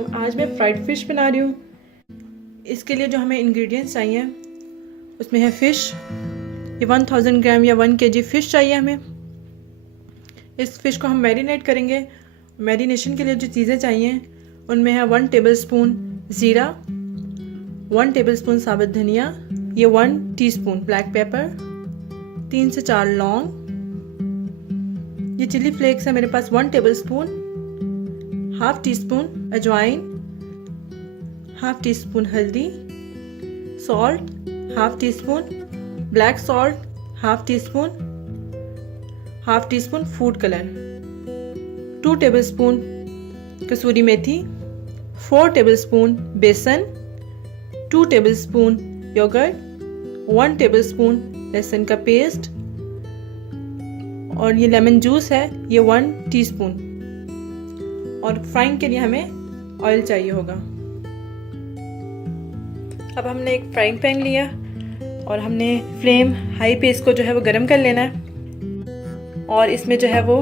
आज मैं fried fish बना रही हूँ। इसके लिए जो हमें इंग्रेडिएंट्स चाहिए उसमें है फ़िश, ये 1000 ग्राम या 1 kg फ़िश चाहिए हमें। इस फ़िश को हम मैरिनेट करेंगे। मैरिनेशन के लिए जो चीज़ें चाहिए उनमें है 1 टेबलस्पून ज़ीरा, 1 टेबलस्पून साबुत धनिया, ये 1 टीस्पून ब्लैक पेपर, 3 से 4 लौंग, ये चिली फ्लेक्स है मेरे पास 1 टेबलस्पून, हाफ टी स्पून अजवाइन, हाफ टी स्पून हल्दी, salt half teaspoon, black salt half teaspoon food colour, 2 tablespoon कसूरी मेथी, 4 टेबलस्पून बेसन, 2 टेबलस्पून योगर्ट, 1 टेबलस्पून लहसुन का पेस्ट और ये लेमन जूस है ये 1 टीस्पून। और फ्राइंग के लिए हमें ऑयल चाहिए होगा। अब हमने एक फ्राइंग पैन लिया और हमने फ्लेम हाई पे इसको जो है वो गरम कर लेना है और इसमें जो है वो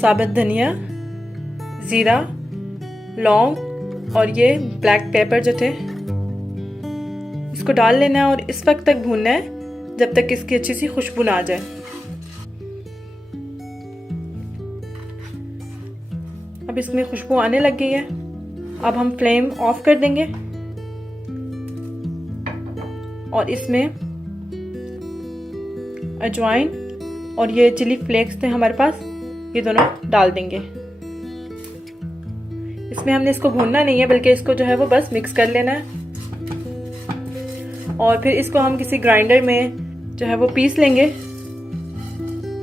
साबुत धनिया, ज़ीरा, लौंग और ये ब्लैक पेपर जो थे इसको डाल लेना है और इस वक्त तक भूनना है जब तक इसकी अच्छी सी खुशबू ना आ जाए। अब इसमें खुशबू आने लग गई है। अब हम फ्लेम ऑफ कर देंगे और इसमें अजवाइन और ये चिली फ्लेक्स थे हमारे पास, ये दोनों डाल देंगे। इसमें हमने इसको भूनना नहीं है बल्कि इसको जो है वो बस मिक्स कर लेना है और फिर इसको हम किसी ग्राइंडर में जो है वो पीस लेंगे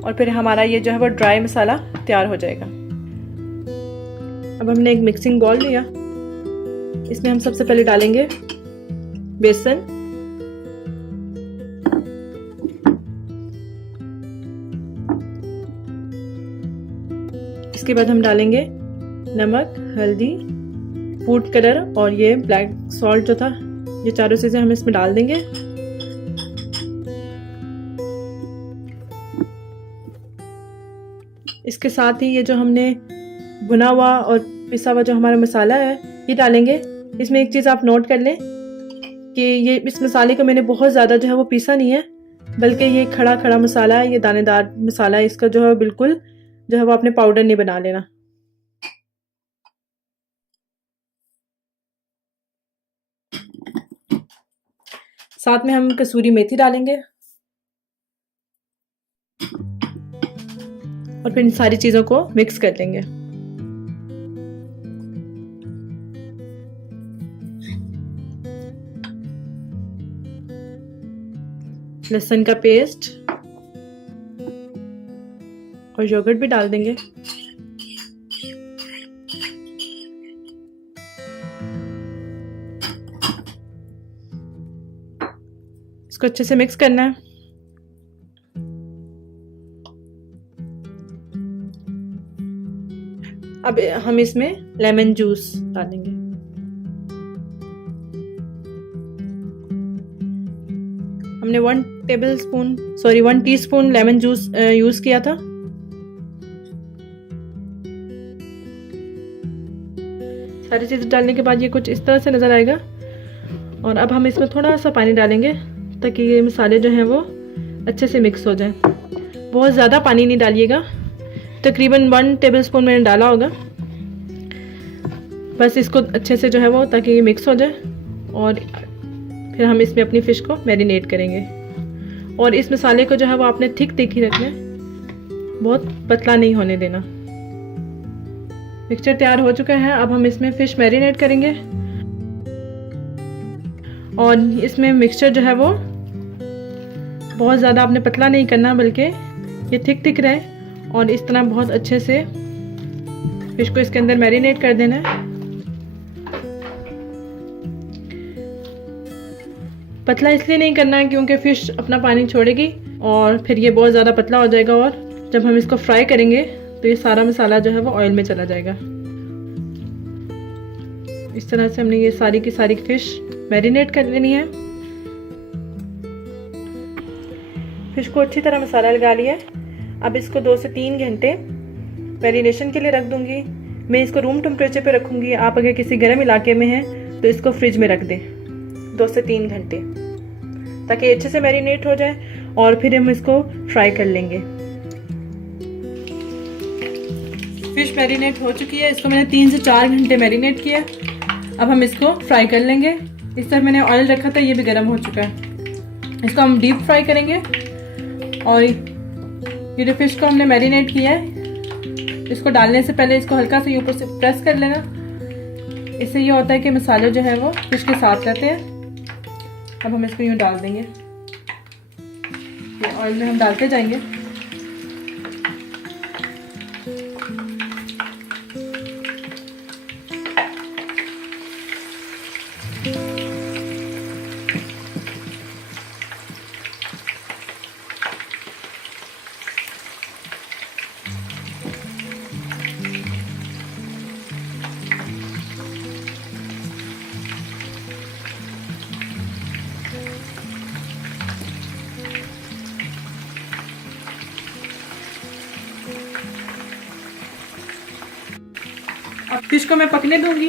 और फिर हमारा ये जो है वो ड्राई मसाला तैयार हो जाएगा। अब हमने एक मिक्सिंग बाउल लिया, इसमें हम सबसे पहले डालेंगे बेसन, इसके बाद हम डालेंगे नमक, हल्दी, फूड कलर और ये ब्लैक सॉल्ट जो था, ये चारों चीज़ें हम इसमें डाल देंगे। इसके साथ ही ये जो हमने भुना हुआ और पिसा हुआ जो हमारा मसाला है ये डालेंगे। इसमें एक चीज़ आप नोट कर लें कि ये इस मसाले को मैंने बहुत ज़्यादा जो है वो पीसा नहीं है बल्कि ये खड़ा खड़ा मसाला है, ये दानेदार मसाला है। इसका जो है बिल्कुल जो है वो आपने पाउडर नहीं बना लेना। साथ में हम कसूरी मेथी डालेंगे और फिर इन सारी चीज़ों को मिक्स कर देंगे। लहसुन का पेस्ट और योगर्ट भी डाल देंगे। इसको अच्छे से मिक्स करना है। अब हम इसमें लेमन जूस डालेंगे। हमने 1 टीस्पून लेमन जूस यूज किया था। सारी चीज़ें डालने के बाद ये कुछ इस तरह से नज़र आएगा और अब हम इसमें थोड़ा सा पानी डालेंगे ताकि ये मसाले जो हैं वो अच्छे से मिक्स हो जाएं। बहुत ज़्यादा पानी नहीं डालिएगा, तकरीबन 1 टेबलस्पून मैंने डाला होगा। बस इसको अच्छे से जो है वो ताकि ये मिक्स हो जाए और फिर हम इसमें अपनी फ़िश को मैरिनेट करेंगे। और इस मसाले को जो है वो आपने थिक ही रखना है, बहुत पतला नहीं होने देना। मिक्सचर तैयार हो चुका है। अब हम इसमें फ़िश मैरिनेट करेंगे और इसमें मिक्सचर जो है वो बहुत ज़्यादा आपने पतला नहीं करना बल्कि ये थिक रहे और इस तरह बहुत अच्छे से फ़िश को इसके अंदर मैरिनेट कर देना है। पतला इसलिए नहीं करना है क्योंकि फ़िश अपना पानी छोड़ेगी और फिर ये बहुत ज़्यादा पतला हो जाएगा और जब हम इसको फ्राई करेंगे तो ये सारा मसाला जो है वो ऑयल में चला जाएगा। इस तरह से हमने ये सारी की सारी फ़िश मैरिनेट कर लेनी है। फ़िश को अच्छी तरह मसाला लगा लिया। अब इसको 2 से 3 घंटे मैरिनेशन के लिए रख दूंगी। मैं इसको रूम टेम्परेचर पे रखूँगी। आप अगर किसी गर्म इलाके में हैं तो इसको फ्रिज में रख दें 2 से 3 घंटे, ताकि अच्छे से मैरिनेट हो जाए और फिर हम इसको फ्राई कर लेंगे। फिश मैरिनेट हो चुकी है, इसको मैंने 3 से 4 घंटे मैरिनेट किया। अब हम इसको फ्राई कर लेंगे। इस तरफ मैंने ऑयल रखा था, ये भी गर्म हो चुका है। इसको हम डीप फ्राई करेंगे। और ये जो फिश को हमने मैरिनेट किया है, इसको डालने से पहले इसको हल्का सा ऊपर से प्रेस कर लेना। इससे ये होता है कि मसाले जो है वो फिश के साथ रहते हैं। अब हम इसको यूँ डाल देंगे, ऑयल में हम डालते जाएंगे। अब फिश को मैं पकने दूंगी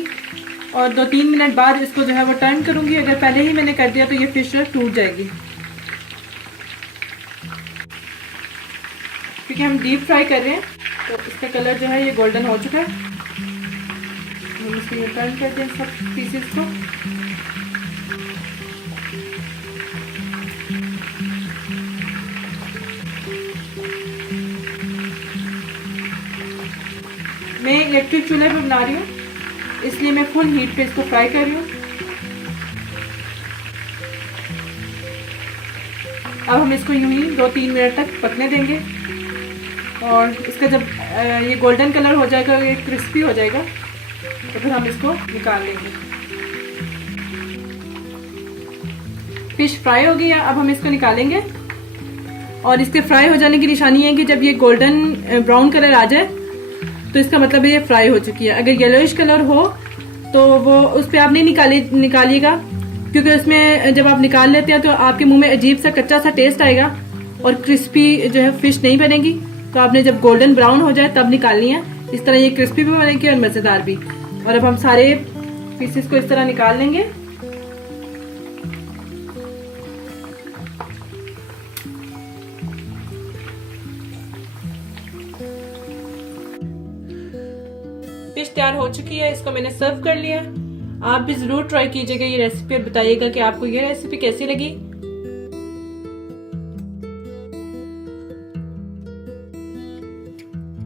और 2-3 मिनट बाद इसको जो है वो टर्न करूंगी। अगर पहले ही मैंने कर दिया तो ये फिश टूट जाएगी, क्योंकि हम डीप फ्राई कर रहे हैं। तो इसका कलर जो है ये गोल्डन हो चुका है। हम इसको ये टर्न कर दें सब पीसेस को। मैं इलेक्ट्रिक चूल्हे पर बना रही हूँ, इसलिए मैं फुल हीट पे इसको फ्राई कर रही हूँ। अब हम इसको यूं ही 2-3 मिनट तक पकने देंगे और इसका जब ये गोल्डन कलर हो जाएगा, ये क्रिस्पी हो जाएगा, तो फिर हम इसको निकाल लेंगे। फिश फ्राई हो गई है, अब हम इसको निकालेंगे। और इसके फ्राई हो जाने की निशानी है कि जब ये गोल्डन ब्राउन कलर आ जाए तो इसका मतलब ये फ्राई हो चुकी है। अगर येलोइश कलर हो तो वो उस पर आप नहीं निकालिएगा, क्योंकि उसमें जब आप निकाल लेते हैं तो आपके मुंह में अजीब सा कच्चा सा टेस्ट आएगा और क्रिस्पी जो है फिश नहीं बनेगी। तो आपने जब गोल्डन ब्राउन हो जाए तब निकालनी है। इस तरह ये क्रिस्पी भी बनेगी और मज़ेदार भी। और अब हम सारे पीसेस को इस तरह निकाल लेंगे। फिश तैयार हो चुकी है, इसको मैंने सर्व कर लिया। आप भी ज़रूर ट्राई कीजिएगा ये रेसिपी और बताइएगा कि आपको ये रेसिपी कैसी लगी।